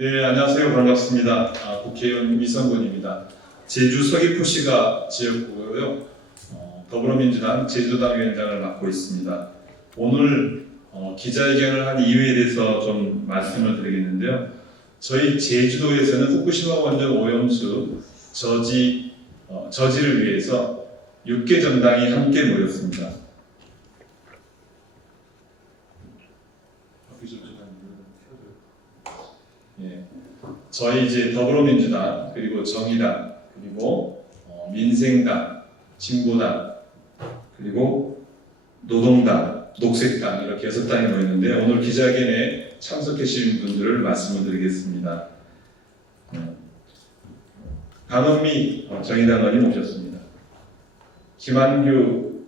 네, 안녕하세요. 반갑습니다. 국회의원 위성군입니다. 제주 서귀포시가 지역구고요. 더불어민주당 제주도당 위원장을 맡고 있습니다. 오늘 기자회견을 한 이유에 대해서 좀 말씀을 드리겠는데요. 저희 제주도에서는 후쿠시마 원전 오염수 저지를 위해서 6개 정당이 함께 모였습니다. 예, 저희 이제 더불어민주당, 그리고 정의당, 그리고 민생당, 진보당, 그리고 노동당, 녹색당 이렇게 6당이 모였는데 오늘 기자회견에 참석해 주신 분들을 말씀을 드리겠습니다. 강은미 정의당 의원님 오셨습니다. 김한규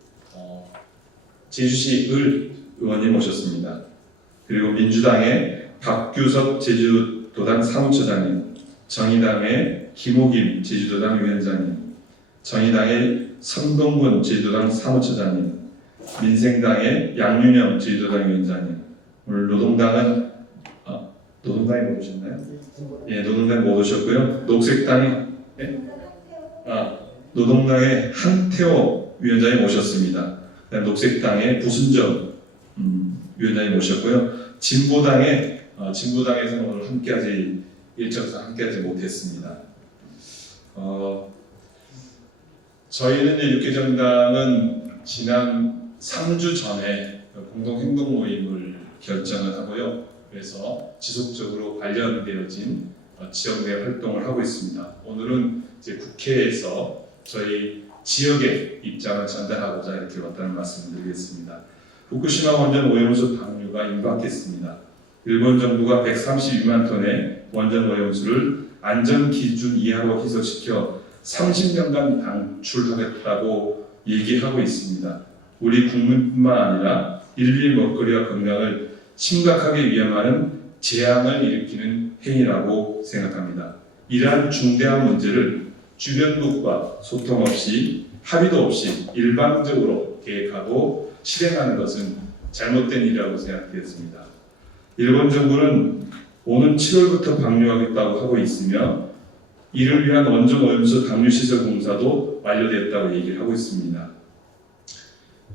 제주시 을 의원님 오셨습니다. 그리고 민주당의 박규섭 제주도당 사무처장님, 정의당의 김호김 제주도당 위원장님, 정의당의 성동근 제주도당 사무처장님, 민생당의 양윤영 제주도당 위원장님, 오늘 노동당은 노동당이 못 오셨나요? 예, 노동당 못 오셨고요. 녹색당이 노동당의 한태호 위원장이 모셨습니다. 그다음 녹색당의 부순정 위원장이 모셨고요. 진보당에서는 오늘 일정상 함께하지 못했습니다. 저희는 이제 6개 정당은 지난 3주 전에 공동행동 모임을 결정을 하고요. 그래서 지속적으로 관련되어진 지역 내 활동을 하고 있습니다. 오늘은 이제 국회에서 저희 지역의 입장을 전달하고자 이렇게 왔다는 말씀을 드리겠습니다. 후쿠시마 원전 오염수 방류가 임박했습니다. 일본 정부가 132만 톤의 원전 오염수를 안전 기준 이하로 희석시켜 30년간 방출하겠다고 얘기하고 있습니다. 우리 국민뿐만 아니라 인류의 먹거리와 건강을 심각하게 위험하는 재앙을 일으키는 행위라고 생각합니다. 이러한 중대한 문제를 주변국과 소통 없이 합의도 없이 일방적으로 계획하고 실행하는 것은 잘못된 일이라고 생각되었습니다. 일본 정부는 오는 7월부터 방류하겠다고 하고 있으며 이를 위한 원전 오염수 방류 시설 공사도 완료됐다고 얘기를 하고 있습니다.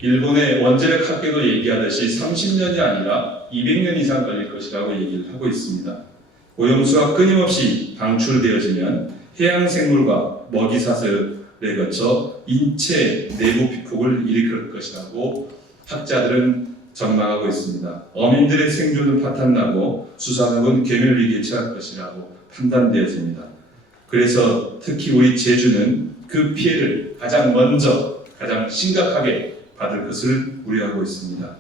일본의 원자력 학계도 얘기하듯이 30년이 아니라 200년 이상 걸릴 것이라고 얘기를 하고 있습니다. 오염수가 끊임없이 방출되어지면 해양 생물과 먹이 사슬에 거쳐 인체 내부 피폭을 일으킬 것이라고 학자들은 전망하고 있습니다. 어민들의 생존은 파탄나고 수산업은 괴멸위기에 처할 것이라고 판단되어집니다. 그래서 특히 우리 제주는 그 피해를 가장 심각하게 받을 것을 우려하고 있습니다.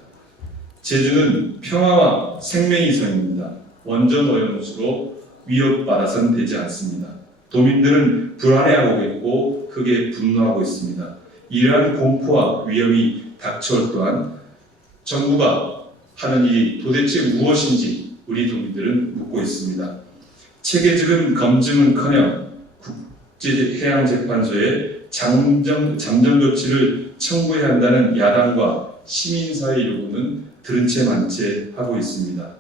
제주는 평화와 생명이 선입니다. 원전 오염수로 위협받아서는 되지 않습니다. 도민들은 불안해하고 있고 크게 분노하고 있습니다. 이러한 공포와 위험이 닥쳐올 또한 정부가 하는 일이 도대체 무엇인지 우리 도민들은 묻고 있습니다. 체계적인 검증은커녕 국제해양재판소에 잠정 조치를 청구해야 한다는 야당과 시민사회 요구는 들은 채 만채 하고 있습니다.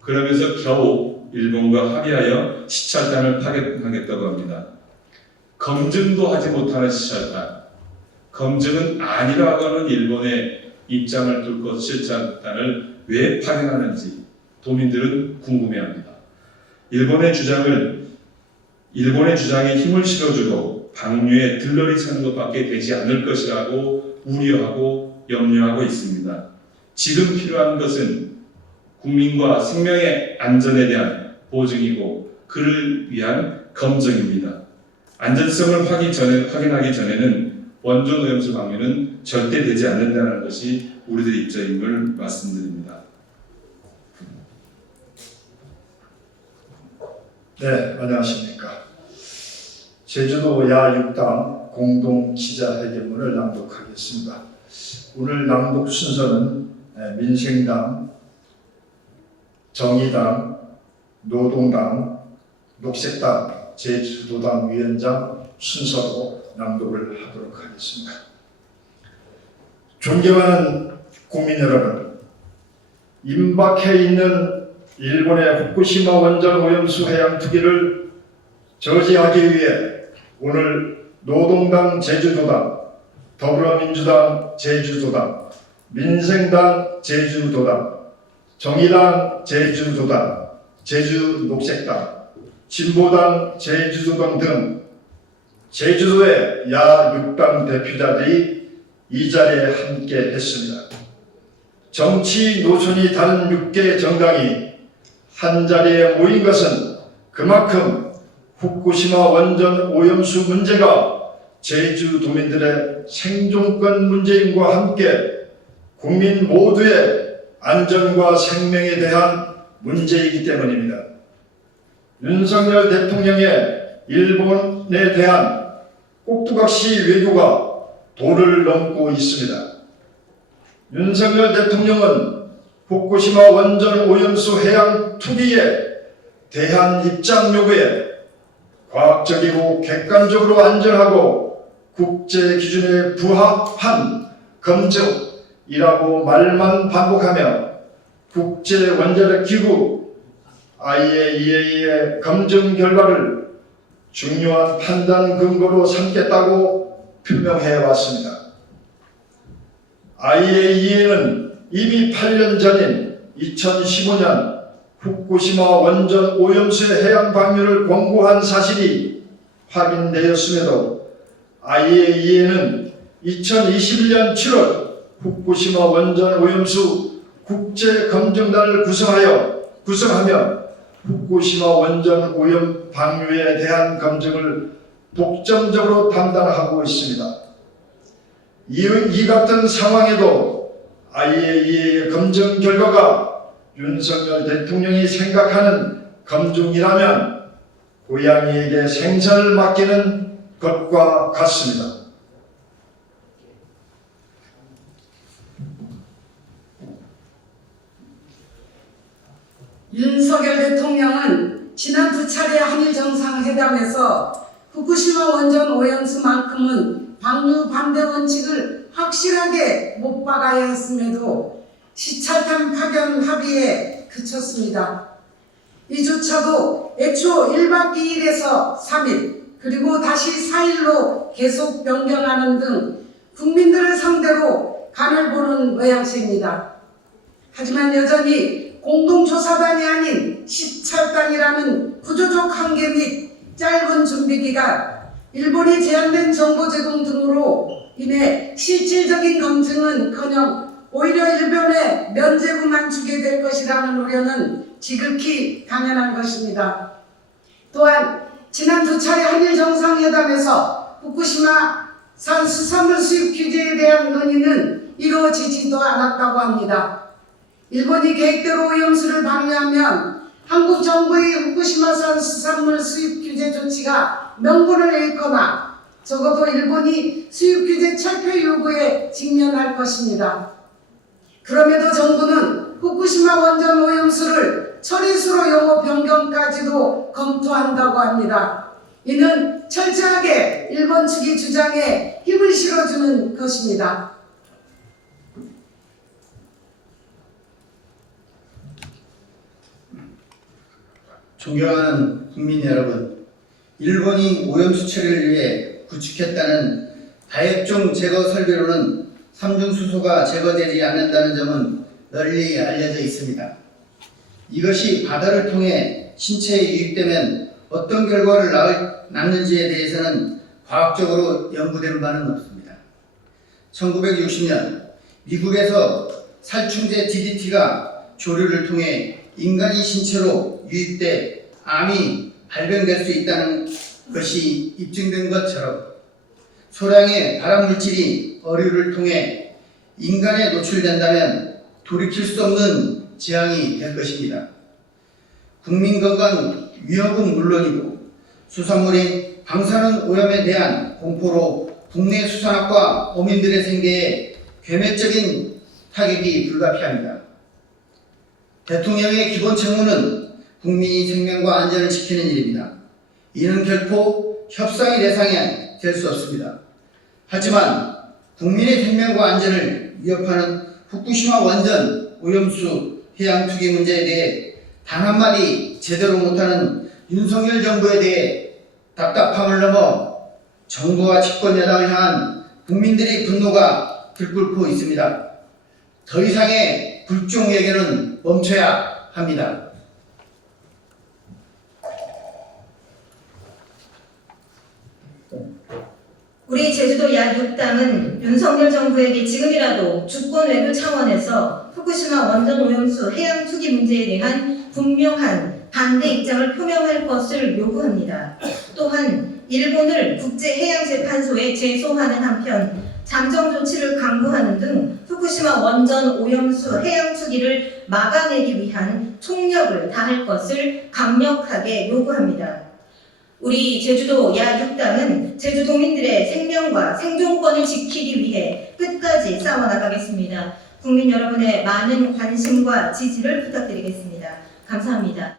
그러면서 겨우 일본과 합의하여 시찰단을 파견하겠다고 합니다. 검증도 하지 못하는 시찰단, 검증은 아니라고 하는 일본의 입장을 뚫고 시찰단을 왜 파견하는지 도민들은 궁금해합니다. 일본의 주장에 힘을 실어주고 방류에 들러리 서는 것밖에 되지 않을 것이라고 우려하고 염려하고 있습니다. 지금 필요한 것은 국민과 생명의 안전에 대한 보증이고 그를 위한 검증입니다. 안전성을 확인하기 전에는 원전 오염수 방류는 절대 되지 않는다는 것이 우리들의 입장임을 말씀드립니다. 네, 안녕하십니까. 제주도 야6당 공동 기자회견문을 낭독하겠습니다. 오늘 낭독 순서는 민생당, 정의당, 노동당, 녹색당, 제주도당 위원장 순서로 낭독을 하도록 하겠습니다. 존경하는 국민 여러분, 임박해 있는 일본의 후쿠시마 원전 오염수 해양 투기를 저지하기 위해 오늘 노동당 제주도당, 더불어민주당 제주도당, 민생당 제주도당, 정의당 제주도당, 제주녹색당, 진보당 제주도당 등 제주도의 야 6당 대표자들이 이 자리에 함께 했습니다. 정치 노선이 다른 6개 정당이 한 자리에 모인 것은 그만큼 후쿠시마 원전 오염수 문제가 제주도민들의 생존권 문제임과 함께 국민 모두의 안전과 생명에 대한 문제이기 때문입니다. 윤석열 대통령의 일본에 대한 꼭두각시 외교가 도를 넘고 있습니다. 윤석열 대통령은 후쿠시마 원전 오염수 해양 투기에 대한 입장 요구에 과학적이고 객관적으로 안전하고 국제 기준에 부합한 검증이라고 말만 반복하며 국제 원자력 기구 IAEA의 검증 결과를 중요한 판단 근거로 삼겠다고 표명해 왔습니다. IAEA는 이미 8년 전인 2015년 후쿠시마 원전 오염수의 해양 방류를 권고한 사실이 확인되었음에도 IAEA는 2021년 7월 후쿠시마 원전 오염수 국제검증단을 구성하며 후쿠시마 원전 오염 방류에 대한 검증을 독점적으로 담당하고 있습니다. 이 같은 상황에도 IAEA의 검증 결과가 윤석열 대통령이 생각하는 검증이라면 고양이에게 생선을 맡기는 것과 같습니다. 윤석열 대통령은 지난 2차례 한일 정상회담에서 후쿠시마 원전 오염수만큼은 방류 반대 원칙을 확실하게 못 박아야 했음에도 시찰탄 파견 합의에 그쳤습니다. 이조차도 애초 1박 2일에서 3일 그리고 다시 4일로 계속 변경하는 등 국민들을 상대로 간을 보는 모양새입니다. 하지만 여전히 공동조사단이 아닌 시찰단이라는 구조적 한계 및 짧은 준비기간, 일본이 제한된 정보 제공 등으로 인해 실질적인 검증은커녕 오히려 일본에 면죄부만 주게 될 것이라는 우려는 지극히 당연한 것입니다. 또한 지난 2차례 한일 정상회담에서 후쿠시마산 수산물 수입 규제에 대한 논의는 이루어지지도 않았다고 합니다. 일본이 계획대로 오염수를 방류하면 한국 정부의 후쿠시마산 수산물 수입 규제 조치가 명분을 잃거나 적어도 일본이 수입 규제 철폐 요구에 직면할 것입니다. 그럼에도 정부는 후쿠시마 원전 오염수를 처리수로 용어 변경까지도 검토한다고 합니다. 이는 철저하게 일본 측의 주장에 힘을 실어주는 것입니다. 존경하는 국민 여러분, 일본이 오염수 처리를 위해 구축했다는 다액종 제거 설비로는 삼중수소가 제거되지 않는다는 점은 널리 알려져 있습니다. 이것이 바다를 통해 신체에 유입되면 어떤 결과를 낳는지에 대해서는 과학적으로 연구된 바는 없습니다. 1960년 미국에서 살충제 DDT가 조류를 통해 인간의 신체로 유입돼 암이 발병될 수 있다는 것이 입증된 것처럼 소량의 발암물질이 어류를 통해 인간에 노출된다면 돌이킬 수 없는 재앙이 될 것입니다. 국민건강 위협은 물론이고 수산물의 방사능 오염에 대한 공포로 국내 수산업과 어민들의 생계에 괴멸적인 타격이 불가피합니다. 대통령의 기본 책무는 국민의 생명과 안전을 지키는 일입니다. 이는 결코 협상의 대상이 될 수 없습니다. 하지만 국민의 생명과 안전을 위협하는 후쿠시마 원전 오염수 해양 투기 문제에 대해 단 한마디 제대로 못하는 윤석열 정부에 대해 답답함을 넘어 정부와 집권 여당을 향한 국민들의 분노가 들끓고 있습니다. 더 이상의 불종 외교는 멈춰야 합니다. 우리 제주도 야6당은 윤석열 정부에게 지금이라도 주권 외교 차원에서 후쿠시마 원전 오염수 해양 투기 문제에 대한 분명한 반대 입장을 표명할 것을 요구합니다. 또한 일본을 국제해양재판소에 제소하는 한편 잠정 조치를 강구하는 등 후쿠시마 원전 오염수 해양 투기를 막아내기 위한 총력을 다할 것을 강력하게 요구합니다. 우리 제주도 야6당은 제주도민들의 생명과 생존권을 지키기 위해 끝까지 싸워나가겠습니다. 국민 여러분의 많은 관심과 지지를 부탁드리겠습니다. 감사합니다.